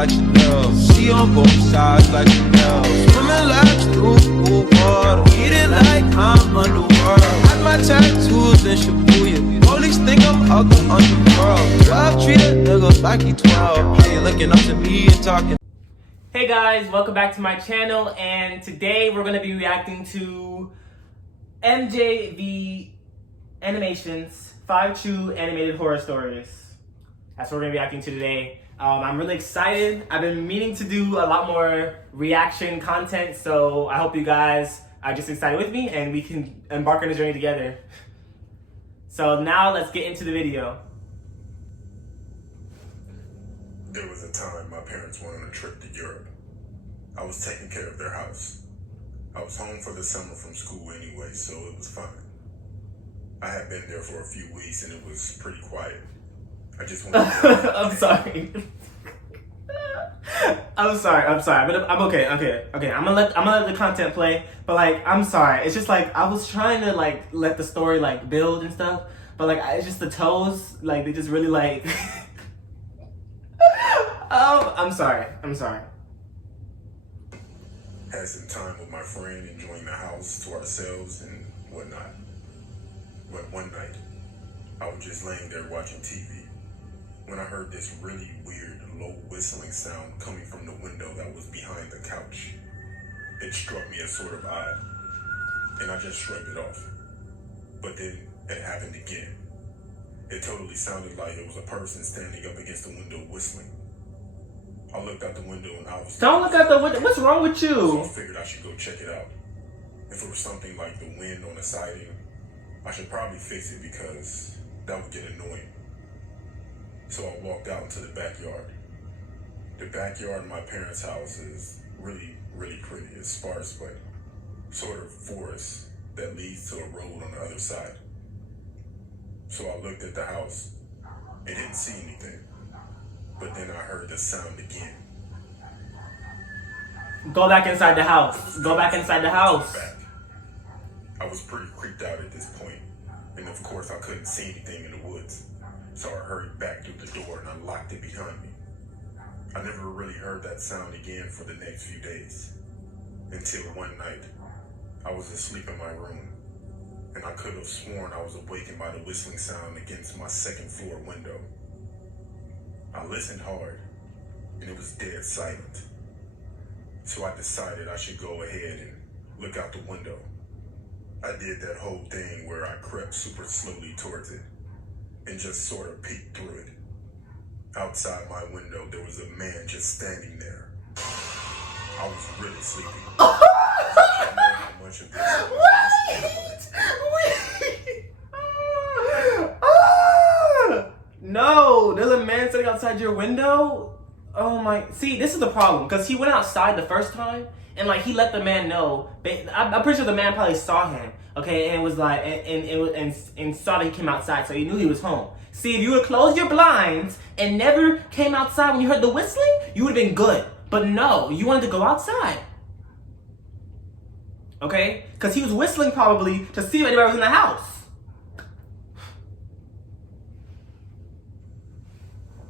like Chanel. She on both sides like Chanel. Swimming laps through water. Eating like I'm underworld. Had my tattoos in Shibuya. Police think I'm out the underworld. Drug treat a nigga like he 12. How you looking up to me and talking? Hey guys, welcome back to my channel, and today we're going to be reacting to MJV Animations 5 True Animated Horror Stories. That's what we're going to be reacting to today. I'm really excited. I've been meaning to do a lot more reaction content, so I hope you guys are just excited with me and we can embark on the journey together. So now let's get into the video. There was a time my parents went on a trip to Europe. I was taking care of their house. I was home for the summer from school anyway, so it was fine. I had been there for a few weeks and it was pretty quiet. I just wanted to I'm sorry. I'm sorry, but I'm okay. I'm gonna let the content play, but like, I'm sorry. It's just like, I was trying to like let the story like build and stuff, but like, it's just the toes, like they just really like, I'm sorry. Had some time with my friend, enjoying the house to ourselves and whatnot. But one night, I was just laying there watching TV when I heard this really weird, low whistling sound coming from the window that was behind the couch. It struck me as sort of odd, and I just shrugged it off. But then it happened again. It totally sounded like it was a person standing up against the window whistling. I looked out the window and I was... Don't look out the window. What's wrong with you? So I figured I should go check it out. If it was something like the wind on the siding, I should probably fix it because that would get annoying. So I walked out into the backyard. The backyard of my parents' house is really, really pretty. It's sparse, but sort of forest that leads to a road on the other side. So I looked at the house and didn't see anything. But then I heard the sound again. Go back inside the house. Go back inside the house. I was pretty creeped out at this point, and of course I couldn't see anything in the woods. So I hurried back through the door and I locked it behind me. I never really heard that sound again for the next few days. Until one night, I was asleep in my room, and I could have sworn I was awakened by the whistling sound against my second floor window. I listened hard, and it was dead silent. So I decided I should go ahead and look out the window. I did that whole thing where I crept super slowly towards it and just sort of peeked through it. Outside my window, there was a man just standing there. I was really sleepy. I can't know how much of this No, there's a man sitting outside your window? Oh my, see, this is the problem, because he went outside the first time, and like, he let the man know, I'm pretty sure the man probably saw him, okay, and was like, and saw that he came outside, so he knew he was home. See, if you would close your blinds, and never came outside when you heard the whistling, you would have been good, but no, you wanted to go outside. Okay, because he was whistling probably to see if anybody was in the house.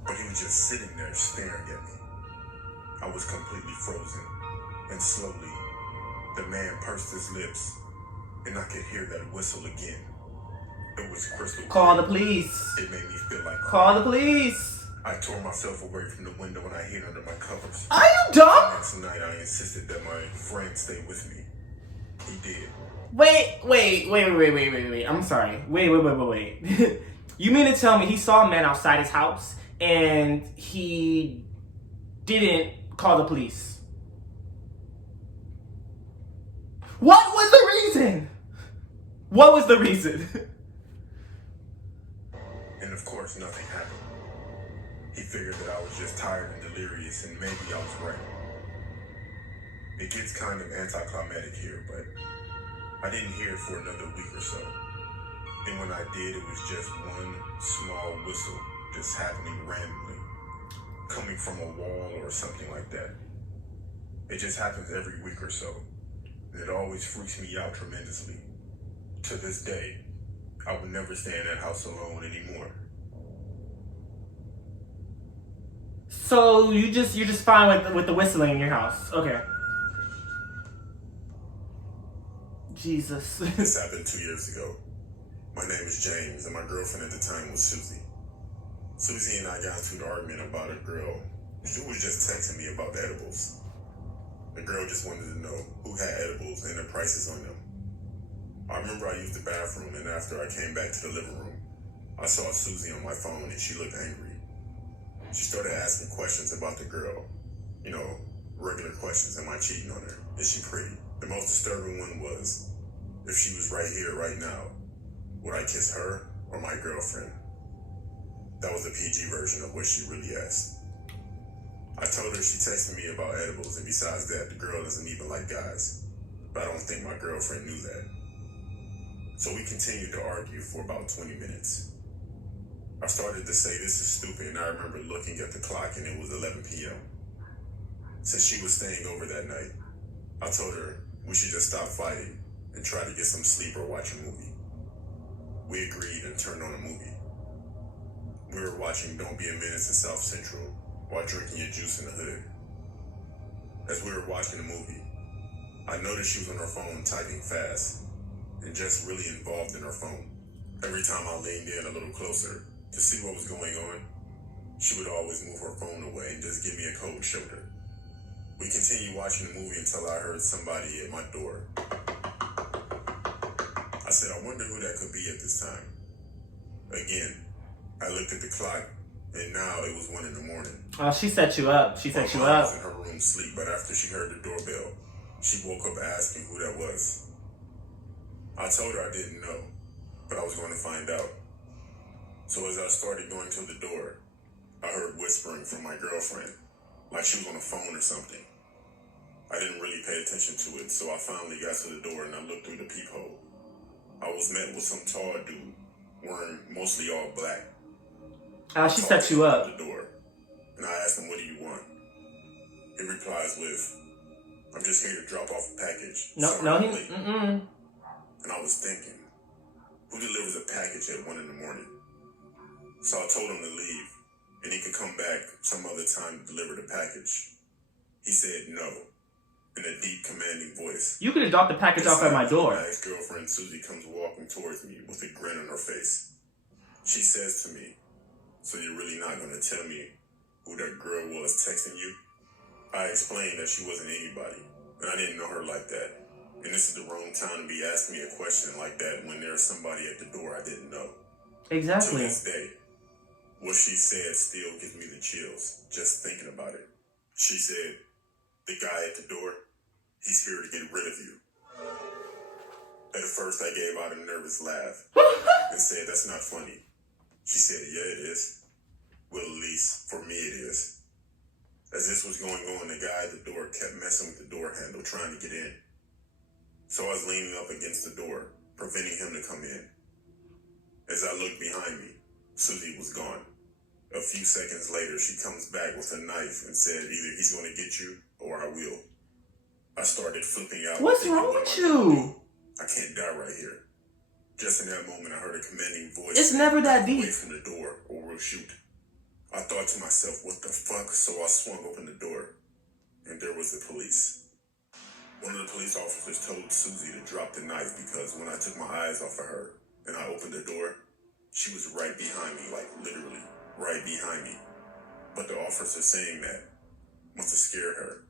But he was just sitting there staring at me. I was completely frozen, and slowly, the man pursed his lips, and I could hear that whistle again. It was crystal clear. Call the police. It made me feel like call the police. I tore myself away from the window and I hid under my covers. Are you dumb? The next night, I insisted that my friend stay with me. He did. Wait. I'm sorry. Wait. You mean to tell me he saw a man outside his house and he didn't call the police? What was the reason? What was the reason? And of course, nothing happened. He figured that I was just tired and delirious, and maybe I was right. It gets kind of anticlimactic here, but I didn't hear it for another week or so. And when I did, it was just one small whistle just happening randomly, coming from a wall or something like that. It just happens every week or so, and it always freaks me out tremendously. To this day, I would never stay in that house alone anymore. So you're just fine with the whistling in your house. Okay. Jesus. This happened 2 years ago. My name is James, and my girlfriend at the time was Susie. Susie and I got into an argument about a girl. She was just texting me about the edibles. The girl just wanted to know who had edibles and the prices on them. I remember I used the bathroom, and after I came back to the living room, I saw Susie on my phone, and she looked angry. She started asking questions about the girl. You know, regular questions. Am I cheating on her? Is she pretty? The most disturbing one was, if she was right here, right now, would I kiss her or my girlfriend? That was the PG version of what she really asked. I told her she texted me about edibles, and besides that, the girl doesn't even like guys. But I don't think my girlfriend knew that. So we continued to argue for about 20 minutes. I started to say this is stupid, and I remember looking at the clock and it was 11 p.m. Since she was staying over that night, I told her we should just stop fighting and try to get some sleep or watch a movie. We agreed and turned on a movie. We were watching Don't Be a Menace in South Central while drinking a juice in the hood. As we were watching the movie, I noticed she was on her phone typing fast and just really involved in her phone. Every time I leaned in a little closer to see what was going on, she would always move her phone away and just give me a cold shoulder. We continued watching the movie until I heard somebody at my door. I said, I wonder who that could be at this time. Again, I looked at the clock, and now it was 1 a.m. Oh, she set you up. She set you My mom up. was in her room sleep, but after she heard the doorbell, she woke up asking who that was. I told her I didn't know, but I was going to find out. So as I started going to the door, I heard whispering from my girlfriend, like she was on the phone or something. I didn't really pay attention to it, so I finally got to the door and I looked through the peephole. I was met with some tall dude, wearing mostly all black. She set you up. The door, and I asked him, what do you want? He replies with, I'm just here to drop off a package. And I was thinking, who delivers a package at 1 a.m? So I told him to leave, and he could come back some other time to deliver the package. He said no, in a deep, commanding voice. You could have dropped the package off at my door. My ex-girlfriend Susie comes walking towards me with a grin on her face. She says to me, so you're really not going to tell me who that girl was texting you? I explained that she wasn't anybody, and I didn't know her like that. And this is the wrong time to be asking me a question like that when there's somebody at the door I didn't know. Exactly. To this day, what she said still gives me the chills, just thinking about it. She said, the guy at the door, he's here to get rid of you. At first, I gave out a nervous laugh and said, that's not funny. She said, yeah, it is. Well, at least for me it is. As this was going on, the guy at the door kept messing with the door handle, trying to get in. So I was leaning up against the door, preventing him to come in. As I looked behind me, Susie was gone. A few seconds later, she comes back with a knife and said, either he's going to get you or I will. I started flipping out. What's wrong with you? I can't die right here. Just in that moment, I heard a commanding voice. It's never that deep. Away from the door or we'll shoot. I thought to myself, what the fuck? So I swung open the door, and there was the police. One of the police officers told Susie to drop the knife because when I took my eyes off of her and I opened the door, she was right behind me, like literally right behind me. But the officer saying that must have scared her,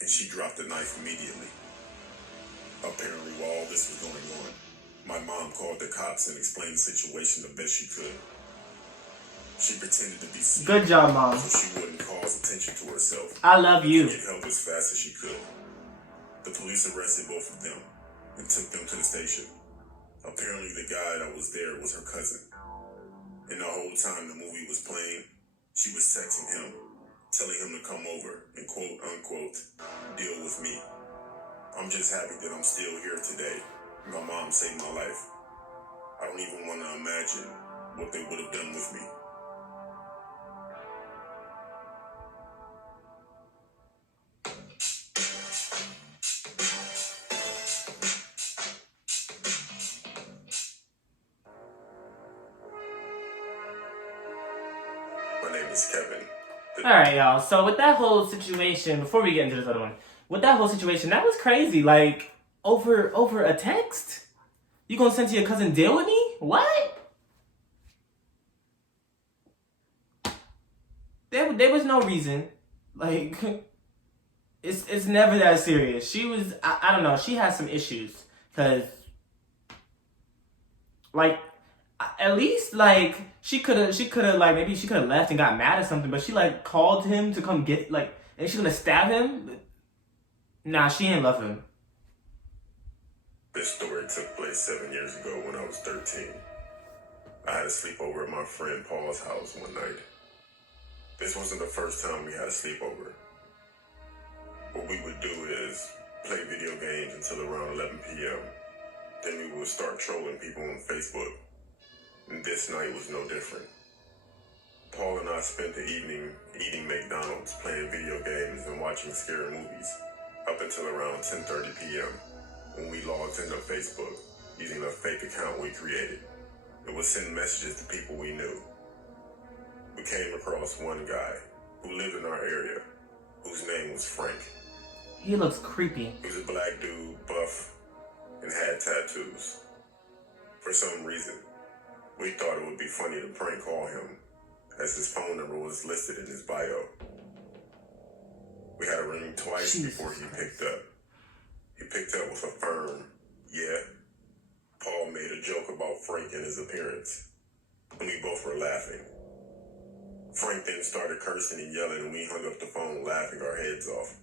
and she dropped the knife immediately. Apparently, while all this was going on, my mom called the cops and explained the situation the best she could. She pretended to be sick. Good job, Mom. So she wouldn't cause attention to herself. I love you. Get help as fast as she could. The police arrested both of them and took them to the station. Apparently, the guy that was there was her cousin. And the whole time the movie was playing, she was texting him, telling him to come over and quote unquote, deal with me. I'm just happy that I'm still here today. My mom saved my life. I don't even want to imagine what they would have done with me. My name is Kevin. Alright, y'all. So with that whole situation, before we get into this other one, with that whole situation, that was crazy. Like, over a text? You gonna send to your cousin, deal with me? What? There was no reason. Like, it's never that serious. She was, I don't know, she has some issues. Cause, like, at least, like, she could have, like, maybe she could have left and got mad or something, but she, like, called him to come get, like, and she's gonna stab him? Nah, she ain't love him. This story took place 7 years ago when I was 13. I had a sleepover at my friend Paul's house one night. This wasn't the first time we had a sleepover. What we would do is play video games until around 11 p.m. Then we would start trolling people on Facebook. And this night was no different. Paul and I spent the evening eating McDonald's, playing video games, and watching scary movies up until around 10:30 p.m. when we logged into Facebook using a fake account we created. It would send messages to people we knew. We came across one guy who lived in our area, whose name was Frank. He looks creepy. He was a black dude, buff, and had tattoos. For some reason, we thought it would be funny to prank call him, as his phone number was listed in his bio. We had to ring twice before he picked up. He picked up with a firm, yeah. Paul made a joke about Frank and his appearance, and we both were laughing. Frank then started cursing and yelling, and we hung up the phone laughing our heads off.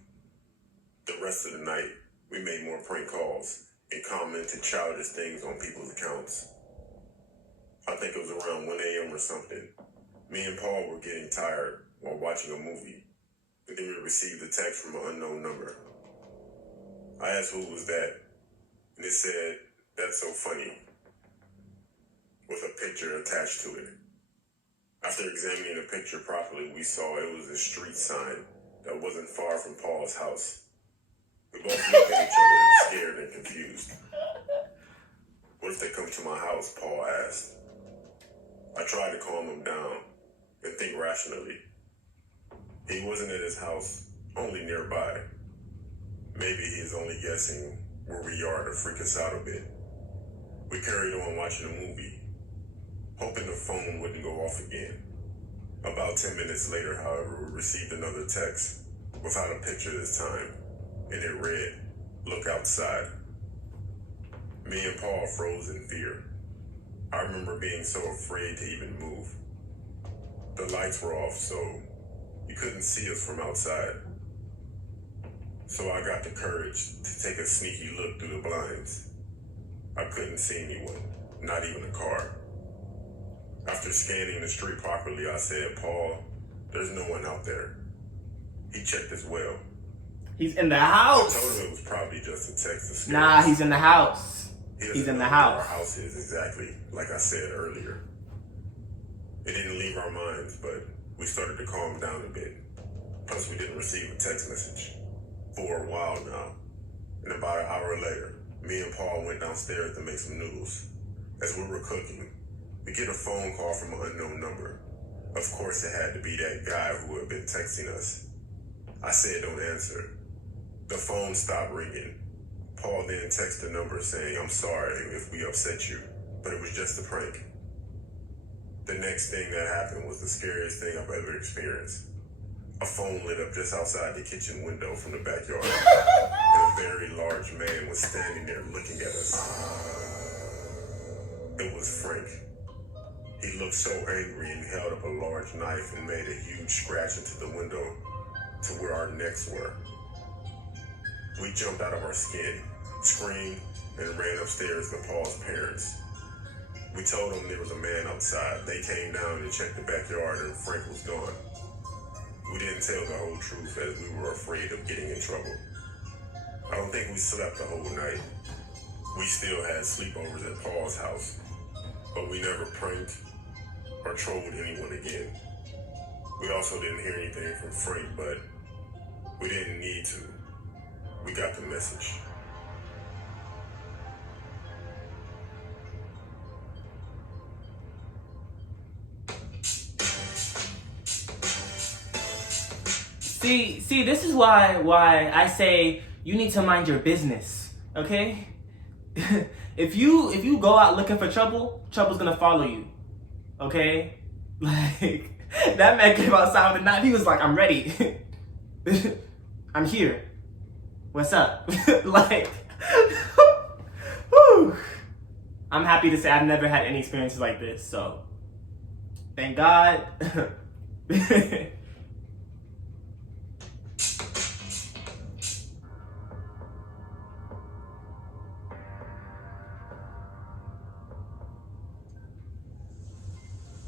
The rest of the night, we made more prank calls and commented childish things on people's accounts. I think it was around 1 a.m. or something. Me and Paul were getting tired while watching a movie, and then we received a text from an unknown number. I asked who was that, and it said, "That's so funny," with a picture attached to it. After examining the picture properly, we saw it was a street sign that wasn't far from Paul's house. We both looked at each other, scared and confused. "What if they come to my house?" Paul asked. I tried to calm him down and think rationally. He wasn't at his house, only nearby. Maybe he is only guessing where we are to freak us out a bit. We carried on watching the movie, hoping the phone wouldn't go off again. About 10 minutes later, however, we received another text without a picture this time, and it read, "Look outside." Me and Paul froze in fear. I remember being so afraid to even move. The lights were off, so you couldn't see us from outside. So I got the courage to take a sneaky look through the blinds. I couldn't see anyone, not even a car. After scanning the street properly, I said, "Paul, there's no one out there." He checked as well. He's in the I house. told him it was probably just a text to scare Nah, us. he's in the house. He He's doesn't in the know where house. our house is exactly, like I said earlier. It didn't leave our minds, but we started to calm down a bit. Plus, we didn't receive a text message for a while now. And about an hour later, me and Paul went downstairs to make some noodles. As we were cooking, we get a phone call from an unknown number. Of course, it had to be that guy who had been texting us. I said, "Don't answer." The phone stopped ringing. Paul then texted the number saying, "I'm sorry if we upset you, but it was just a prank." The next thing that happened was the scariest thing I've ever experienced. A phone lit up just outside the kitchen window from the backyard, and a very large man was standing there looking at us. It was Frank. He looked so angry and held up a large knife and made a huge scratch into the window to where our necks were. We jumped out of our skin, screamed, and ran upstairs to Paul's parents. We told them there was a man outside. They came down and checked the backyard, and Frank was gone. We didn't tell the whole truth as we were afraid of getting in trouble. I don't think we slept the whole night. We still had sleepovers at Paul's house, but we never pranked or trolled anyone again. We also didn't hear anything from Frank, but we didn't need to. We got the message. See, this is why I say you need to mind your business, okay? If you go out looking for trouble, trouble's gonna follow you, okay? Like, that man came outside with a knife. He was like, I'm ready. I'm here. What's up? Like, whew. I'm happy to say I've never had any experiences like this, so thank God.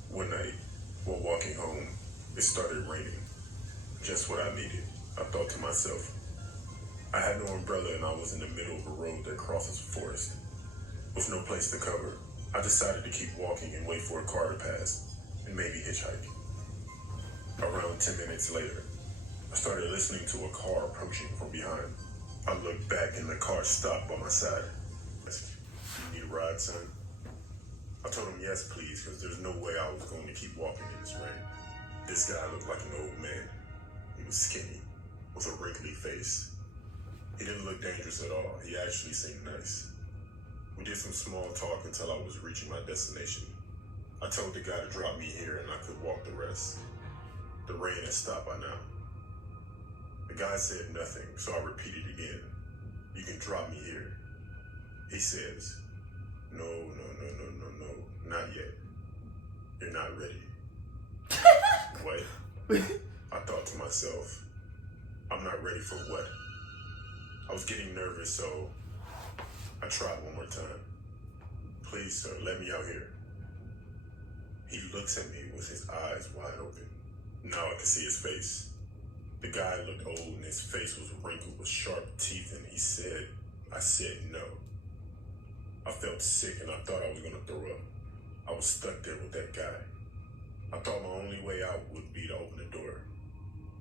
One night, while walking home, it started raining. Just what I needed. I thought to myself. I had no umbrella and I was in the middle of a road that crosses a forest. With no place to cover, I decided to keep walking and wait for a car to pass, and maybe hitchhike. Around 10 minutes later, I started listening to a car approaching from behind. I looked back and the car stopped by my side. You need a ride, son? I told him yes, please, because there's no way I was going to keep walking in this rain. This guy looked like an old man. He was skinny, with a wrinkly face. He didn't look dangerous at all. He actually seemed nice. We did some small talk until I was reaching my destination. I told the guy to drop me here and I could walk the rest. The rain had stopped by now. The guy said nothing, so I repeated again. You can drop me here. He says, no, not yet. You're not ready. What? I thought to myself, I'm not ready for what? I was getting nervous, so I tried one more time. Please, sir, let me out here. He looks at me with his eyes wide open. Now I can see his face. The guy looked old and his face was wrinkled with sharp teeth, and I said no. I felt sick and I thought I was gonna throw up. I was stuck there with that guy. I thought my only way out would be to open the door.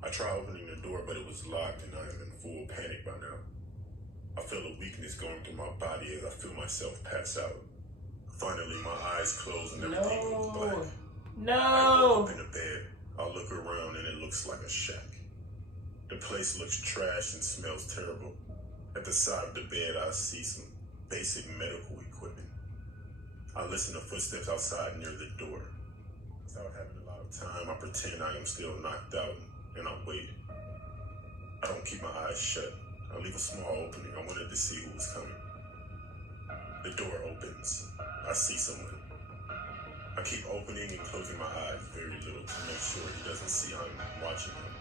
I tried opening the door, but it was locked and I am in full panic by now. I feel a weakness going through my body as I feel myself pass out. Finally, my eyes close and everything goes black. I woke up in the bed. I look around and it looks like a shack. The place looks trash and smells terrible. At the side of the bed, I see some basic medical equipment. I listen to footsteps outside near the door. Without having a lot of time, I pretend I am still knocked out and I wait. I don't keep my eyes shut. I leave a small opening. I wanted to see who was coming. The door opens. I see someone. I keep opening and closing my eyes very little to make sure he doesn't see I'm watching him.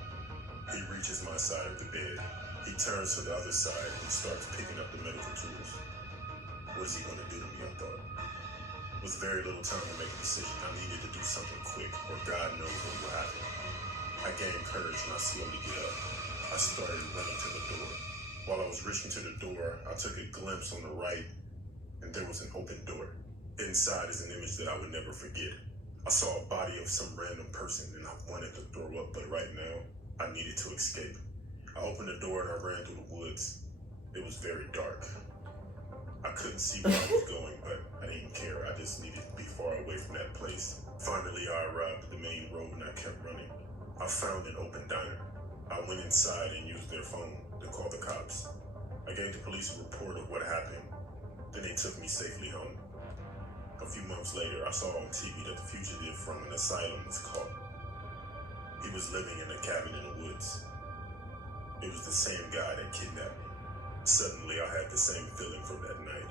He reaches my side of the bed. He turns to the other side and starts picking up the medical tools. What is he going to do to me, I thought. With very little time to make a decision, I needed to do something quick or God knows what will happen. I gained courage and I slowly get up. I started running to the door. While I was reaching to the door, I took a glimpse on the right and there was an open door. Inside is an image that I would never forget. I saw a body of some random person and I wanted to throw up, but right now, I needed to escape. I opened the door and I ran through the woods. It was very dark. I couldn't see where I was going, but I didn't care. I just needed to be far away from that place. Finally, I arrived at the main road and I kept running. I found an open diner. I went inside and used their phone to call the cops. I gave the police a report of what happened. Then they took me safely home. A few months later, I saw on TV that the fugitive from an asylum was caught. He was living in a cabin in the woods. It was the same guy that kidnapped me. Suddenly, I had the same feeling from that night.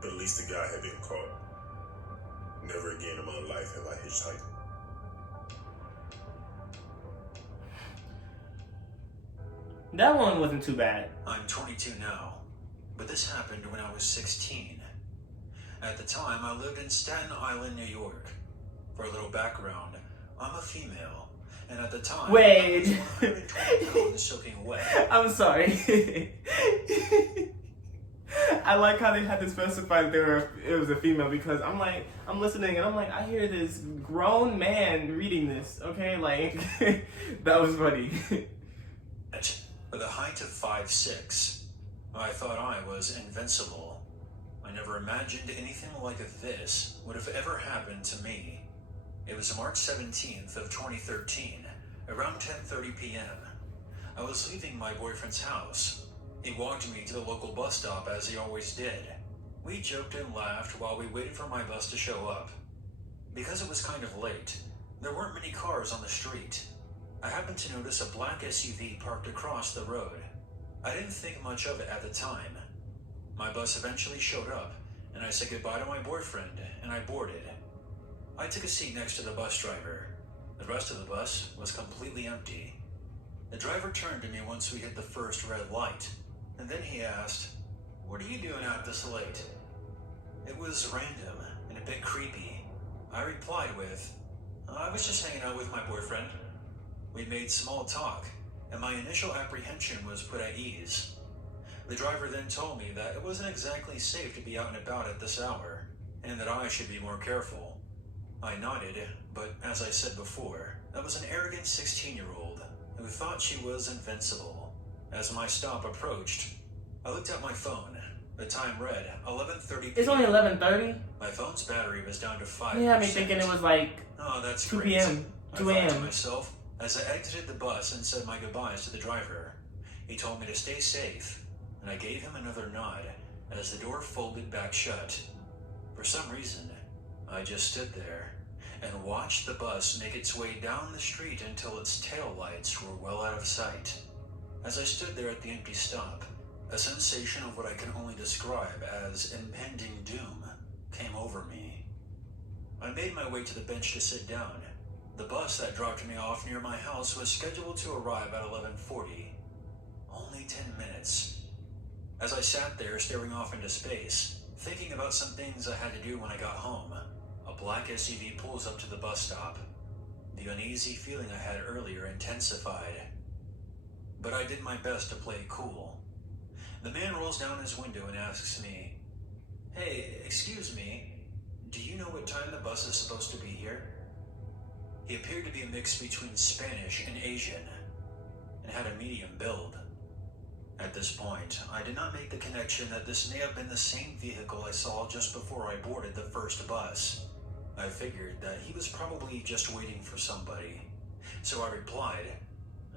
But at least the guy had been caught. Never again in my life have I hitchhiked. That one wasn't too bad. I'm 22 now, but this happened when I was 16. At the time, I lived in Staten Island, New York. For a little background, I'm a female, and at the time, Wait. I was 120 pounds soaking wet. I'm sorry. I like how they had to specify that it was a female, because I'm listening and I'm like, I hear this grown man reading this, okay? Like, that was funny. With a height of 5'6", I thought I was invincible. I never imagined anything like this would have ever happened to me. It was March 17th of 2013, around 10:30 p.m. I was leaving my boyfriend's house. He walked me to the local bus stop as he always did. We joked and laughed while we waited for my bus to show up. Because it was kind of late, there weren't many cars on the street. I happened to notice a black SUV parked across the road. I didn't think much of it at the time. My bus eventually showed up, and I said goodbye to my boyfriend, and I boarded. I took a seat next to the bus driver. The rest of the bus was completely empty. The driver turned to me once we hit the first red light, and then he asked, "What are you doing out this late?" It was random and a bit creepy. I replied with, "I was just hanging out with my boyfriend." We made small talk, and my initial apprehension was put at ease. The driver then told me that it wasn't exactly safe to be out and about at this hour, and that I should be more careful. I nodded, but as I said before, that was an arrogant 16-year-old who thought she was invincible. As my stop approached, I looked at my phone. The time read 11:30 p.m. It's only 11:30? My phone's battery was down to 5%. Yeah, me thinking it was like "Oh, that's 2 great. p.m., 2 I thought to a.m. myself as I exited the bus and said my goodbyes to the driver. He told me to stay safe, and I gave him another nod as the door folded back shut. For some reason, I just stood there and watched the bus make its way down the street until its taillights were well out of sight. As I stood there at the empty stop, a sensation of what I can only describe as impending doom came over me. I made my way to the bench to sit down. The bus that dropped me off near my house was scheduled to arrive at 11:40. Only 10 minutes. As I sat there staring off into space, thinking about some things I had to do when I got home, a black SUV pulls up to the bus stop. The uneasy feeling I had earlier intensified. But I did my best to play it cool. The man rolls down his window and asks me, "Hey, excuse me, do you know what time the bus is supposed to be here?" He appeared to be a mix between Spanish and Asian, and had a medium build. At this point, I did not make the connection that this may have been the same vehicle I saw just before I boarded the first bus. I figured that he was probably just waiting for somebody, so I replied,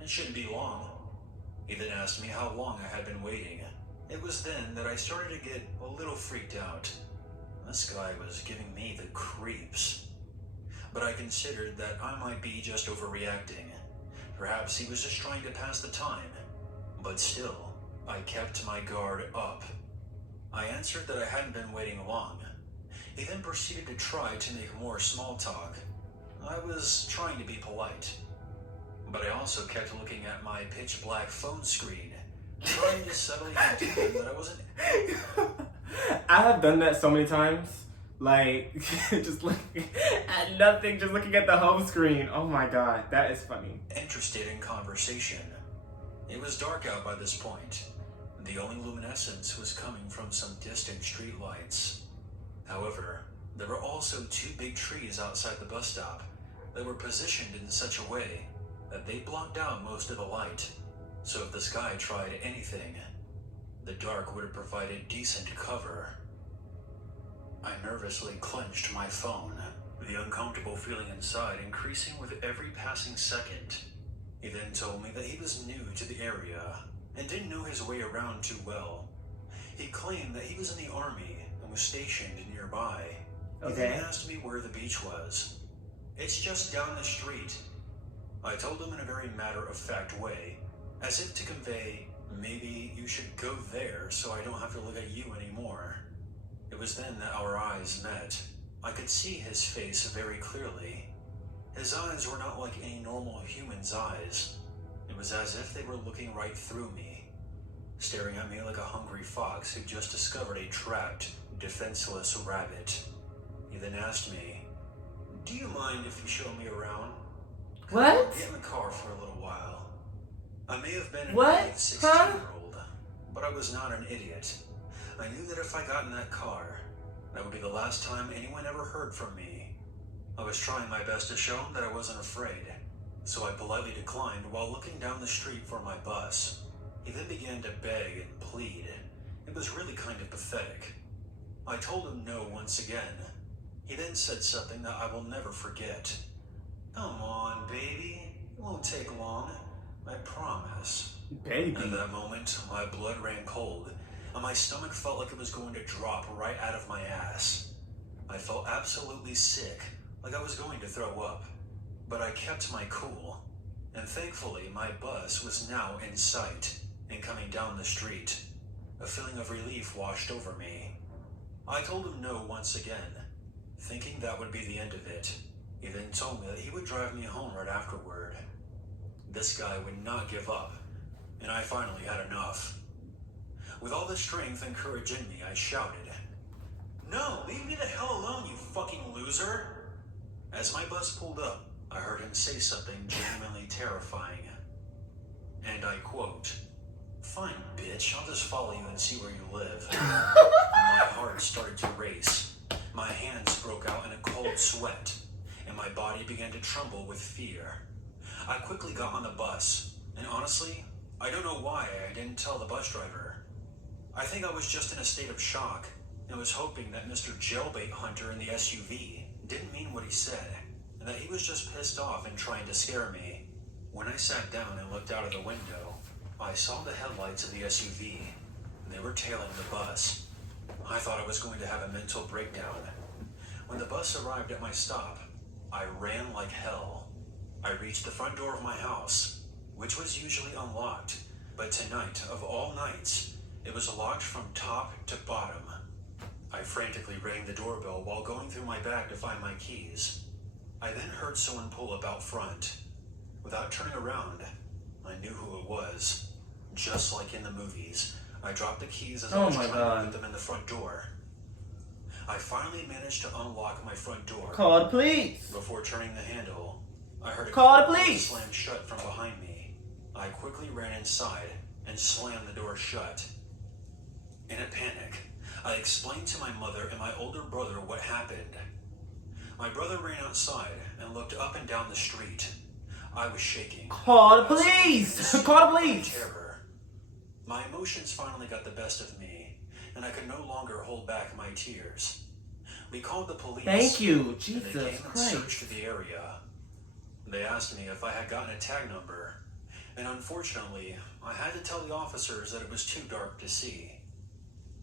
"It shouldn't be long." He then asked me how long I had been waiting. It was then that I started to get a little freaked out. This guy was giving me the creeps. But I considered that I might be just overreacting. Perhaps he was just trying to pass the time. But still, I kept my guard up. I answered that I hadn't been waiting long. He then proceeded to try to make more small talk. I was trying to be polite, but I also kept looking at my pitch black phone screen, trying to subtly hint to him that I wasn't. I have done that so many times. Like, just looking at nothing, just looking at the home screen. Oh my god, that is funny. Interested in conversation. It was dark out by this point. The only luminescence was coming from some distant street lights. However, there were also 2 big trees outside the bus stop that were positioned in such a way that they blocked out most of the light. So if this guy tried anything, the dark would have provided decent cover. I nervously clenched my phone, the uncomfortable feeling inside increasing with every passing second. He then told me that he was new to the area and didn't know his way around too well. He claimed that he was in the army and was stationed nearby. He then asked me where the beach was. "It's just down the street." I told him in a very matter-of-fact way, as if to convey, maybe you should go there so I don't have to look at you anymore. It was then that our eyes met. I could see his face very clearly. His eyes were not like any normal human's eyes. It was as if they were looking right through me, staring at me like a hungry fox who just discovered a trapped, defenseless rabbit. He then asked me, "Do you mind if you show me around? What? Get in the car for a little while." I may have been an What? idiot 16-year-old, but I was not an idiot. I knew that if I got in that car, that would be the last time anyone ever heard from me. I was trying my best to show him that I wasn't afraid, so I politely declined while looking down the street for my bus. He then began to beg and plead. It was really kind of pathetic. I told him no once again. He then said something that I will never forget. "Come on, baby. It won't take long. I promise. Baby. At that moment, my blood ran cold, and my stomach felt like it was going to drop right out of my ass. I felt absolutely sick, like I was going to throw up. But I kept my cool, and thankfully my bus was now in sight and coming down the street. A feeling of relief washed over me. I told him no once again, thinking that would be the end of it. He then told me that he would drive me home right afterward. This guy would not give up, and I finally had enough. With all the strength and courage in me, I shouted, "No, leave me the hell alone, you fucking loser!" As my bus pulled up, I heard him say something genuinely terrifying. And I quote, "Fine, bitch, I'll just follow you and see where you live." My heart started to race. My hands broke out in a cold sweat, and my body began to tremble with fear. I quickly got on the bus, and honestly, I don't know why I didn't tell the bus driver. I think I was just in a state of shock, and was hoping that Mr. Jailbait Hunter in the SUV didn't mean what he said, and that he was just pissed off and trying to scare me. When I sat down and looked out of the window, I saw the headlights of the SUV, and they were tailing the bus. I thought I was going to have a mental breakdown. When the bus arrived at my stop, I ran like hell. I reached the front door of my house, which was usually unlocked, but tonight, of all nights, it was locked from top to bottom. I frantically rang the doorbell while going through my bag to find my keys. I then heard someone pull up out front. Without turning around, I knew who it was. Just like in the movies, I dropped the keys as I was trying to put them in the front door. I finally managed to unlock my front door. Call the police. Before turning the handle, I heard a Call the door police. slam shut from behind me. I quickly ran inside and slammed the door shut. In a panic, I explained to my mother and my older brother what happened. My brother ran outside and looked up and down the street. I was shaking. Call the police. Call the police. Terror. My emotions finally got the best of me, and I could no longer hold back my tears. We called the police. Thank you, And Jesus they came and Christ. searched the area. They asked me if I had gotten a tag number, and unfortunately, I had to tell the officers that it was too dark to see.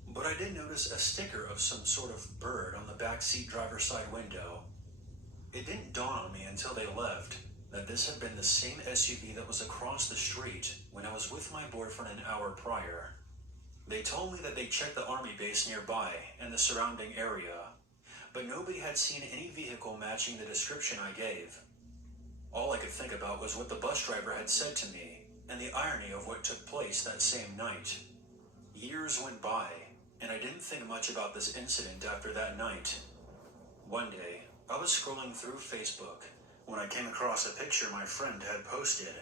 But I did notice a sticker of some sort of bird on the backseat driver's side window. It didn't dawn on me until they left that this had been the same SUV that was across the street when I was with my boyfriend an hour prior. They told me that they checked the army base nearby and the surrounding area, but nobody had seen any vehicle matching the description I gave. All I could think about was what the bus driver had said to me, and the irony of what took place that same night. Years went by, and I didn't think much about this incident after that night. One day, I was scrolling through Facebook when I came across a picture my friend had posted.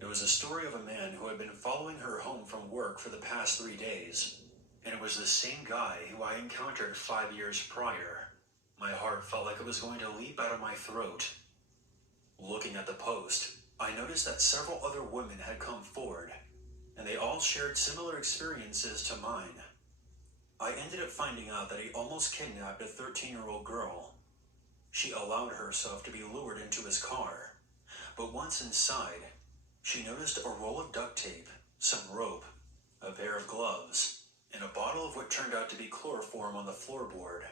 It was a story of a man who had been following her home from work for the past 3 days, and it was the same guy who I encountered 5 years prior. My heart felt like it was going to leap out of my throat. Looking at the post, I noticed that several other women had come forward, and they all shared similar experiences to mine. I ended up finding out that he almost kidnapped a 13-year-old girl. She allowed herself to be lured into his car, but once inside, she noticed a roll of duct tape, some rope, a pair of gloves, and a bottle of what turned out to be chloroform on the floorboard.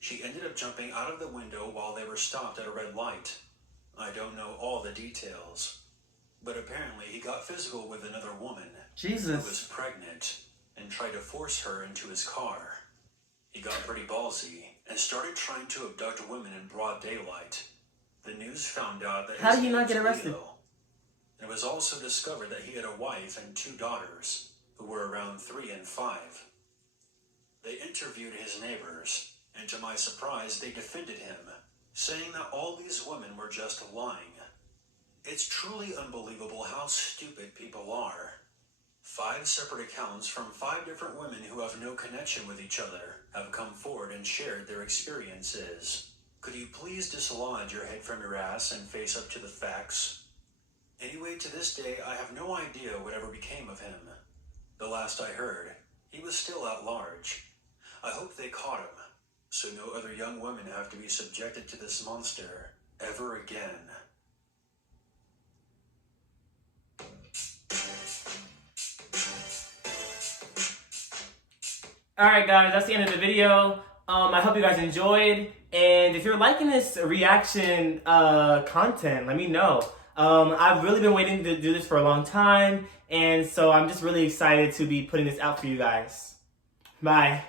She ended up jumping out of the window while they were stopped at a red light. I don't know all the details, but apparently he got physical with another woman who was pregnant and tried to force her into his car. He got pretty ballsy and started trying to abduct women in broad daylight. The news found out that How do you not get arrested? It was also discovered that he had a wife and 2 daughters who were around 3 and 5. They interviewed his neighbors, and to my surprise, they defended him, saying that all these women were just lying. It's truly unbelievable how stupid people are. 5 separate accounts from 5 different women who have no connection with each other have come forward and shared their experiences. Could you please dislodge your head from your ass and face up to the facts? Anyway, to this day, I have no idea whatever became of him. The last I heard, he was still at large. I hope they caught him, so no other young women have to be subjected to this monster ever again. Alright guys, that's the end of the video. I hope you guys enjoyed. And if you're liking this reaction content, let me know. I've really been waiting to do this for a long time. And so I'm just really excited to be putting this out for you guys. Bye.